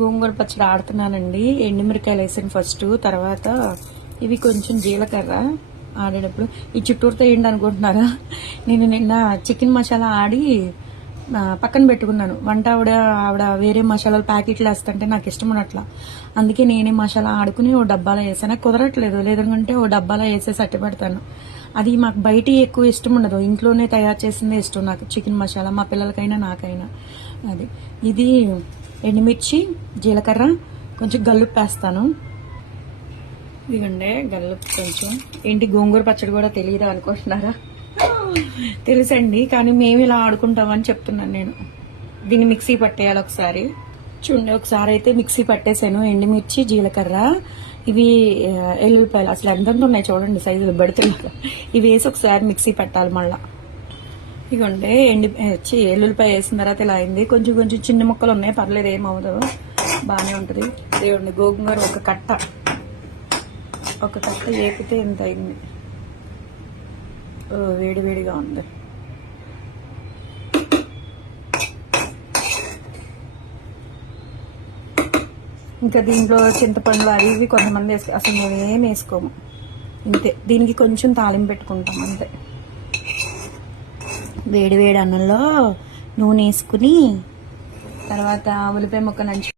గోంగూర పచ్చడి ఆడుతున్నానండి. ఎండుమిరకాయలు వేసాను ఫస్ట్ తర్వాత ఇవి కొంచెం జీలకర్ర ఆడేటప్పుడు. ఈ చుట్టూరుతో ఏంటి అనుకుంటున్నారా నేను నిన్న చికెన్ మసాలా ఆడి పక్కన పెట్టుకున్నాను. వంట ఆవిడ ఆవిడ వేరే మసాలాలు ప్యాకెట్లు వేస్తుంటే నాకు ఇష్టం ఉన్నట్లా. అందుకే నేనే మసాలా ఆడుకుని ఓ డబ్బాలో వేసాను. కుదరట్లేదు. లేదంటే ఓ డబ్బాలో వేసేసి అట్టి పెడతాను. అది మాకు బయట ఎక్కువ ఇష్టం ఉండదు. ఇంట్లోనే తయారు చేసిందే ఇష్టం నాకు. చికెన్ మసాలా మా పిల్లలకైనా నాకైనా. అది. ఇది ఎండుమిర్చి జీలకర్ర కొంచెం గల్లుప్పు వేస్తాను ఇదిగండి గల్లుప్పు కొంచెం. ఏంటి గోంగూర పచ్చడి కూడా తెలియదు అనుకుంటున్నారా? తెలుసండి కానీ మేము ఇలా ఆడుకుంటామని చెప్తున్నాను నేను. దీన్ని మిక్సీ పట్టేయాలి ఒకసారి. చూడండి. ఒకసారి అయితే మిక్సీ పట్టేసాను. ఎండుమిర్చి జీలకర్ర ఇవి ఎల్లుల్లిపాయలు. అసలు ఎంతెంత ఉన్నాయి చూడండి సైజులు పెడుతున్నారు ఇవి వేసి ఒకసారి మిక్సీ పెట్టాలి మళ్ళా. ఇదిగోండి ఎండి వచ్చి ఎల్లుల్లిపాయ వేసిన తర్వాత ఇలా అయింది. కొంచెం కొంచెం చిన్న ముక్కలు ఉన్నాయి. పర్లేదు ఏమవుదు బాగానే ఉంటుంది. దేవుడిని గోంగూర ఒక కట్ట. ఒక కట్ట వేపితే ఎంత అయింది? వేడివేడిగా వేడి వేడిగా ఉంది. ఇంకా దీంట్లో చింతపండు అవి ఇవి కొంతమంది వేసుకో అసలు మేము ఏం వేసుకోము. ఇంతే. దీనికి కొంచెం తాలింపు పెట్టుకుంటాం అంతే. వేడి వేడి అన్నంలో నూనె వేసుకుని తర్వాత ఉల్లిపాయ ముక్క నంచు